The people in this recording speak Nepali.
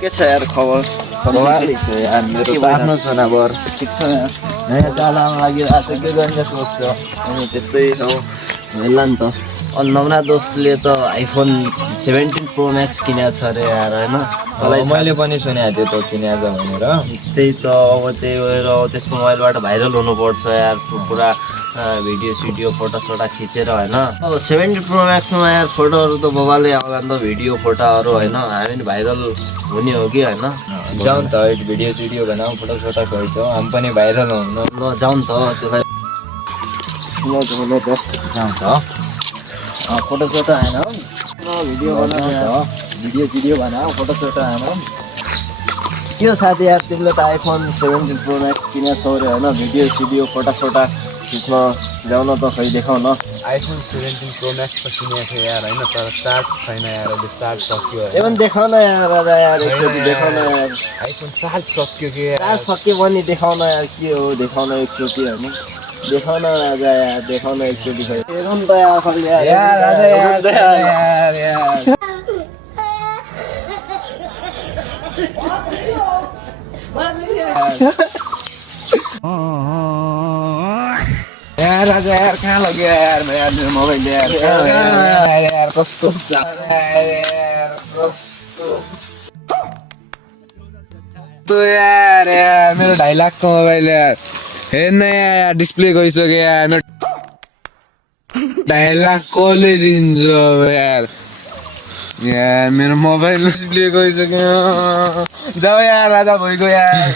के छ यार खबर ठिक छ यार मेरो त आफ्नो जनावर ठिक छ यार नयाँ चालामा लागि आज के गर्ने सोच्छ अनि त्यस्तै हो होला नि त नवना दोस्तले त आइफोन 17 प्रो म्याक्स किनेको छ अरे यार होइन मैले पनि सुनेको थिएँ त किनेको भनेर त्यही त अब त्यही भएर त्यसको मोबाइलबाट भाइरल हुनुपर्छ यार पुरा भिडियो फोटोसोटा खिचेर होइन अब 17 प्रो म्याक्समा यार फोटोहरू त बबाले आउँदा नि त भिडियो फोटोहरू होइन हामी पनि भाइरल हुने हो कि होइन जाउँ त एक भिडियो बनाऊ फोटोसोटा खिचौँ हामी पनि भाइरल हुनु ल जाउँ त त्यसलाई जाउँ त फोटोसोटो होइन भिडियो बनाऊ फोटोसोटा हानौँ के हो साथी यार तिमीले त आइफोन 17 प्रो म्याक्स किनेको छौ अरे होइन भिडियो फोटोसोटा खिच्न ल्याउन त खै देखाउ न आइफोन 17 प्रो म्याक्स त किनेको थियो यार होइन तर चार्ज छैन यार अहिले चार्ज सक्यो ए पनि देखाउ न यार राजा यार एकचोटि देखाउ न यार आइफोन चार्ज सक्यो कि चार्ज सक्यो भने देखाउ न यार के हो देखाउ न एकचोटि होइन देखाउ न राजा यार देखाउ न एकचोटि खै हेरौँ त यार खै यार राजा यार यार राजा यार कहाँ लग्यो यार मेरो मोबाइल यार यार कस्तो यार यार मेरो 2.5 लाखको मोबाइल यार हेर्न यार डिस्प्ले गइसक्यो यार मेरो 2.5 लाख कसले दिन्छ अब यार यार मेरो मोबाइल डिस्प्ले गइसक्यो जाऊ यार राजा भइगयो यार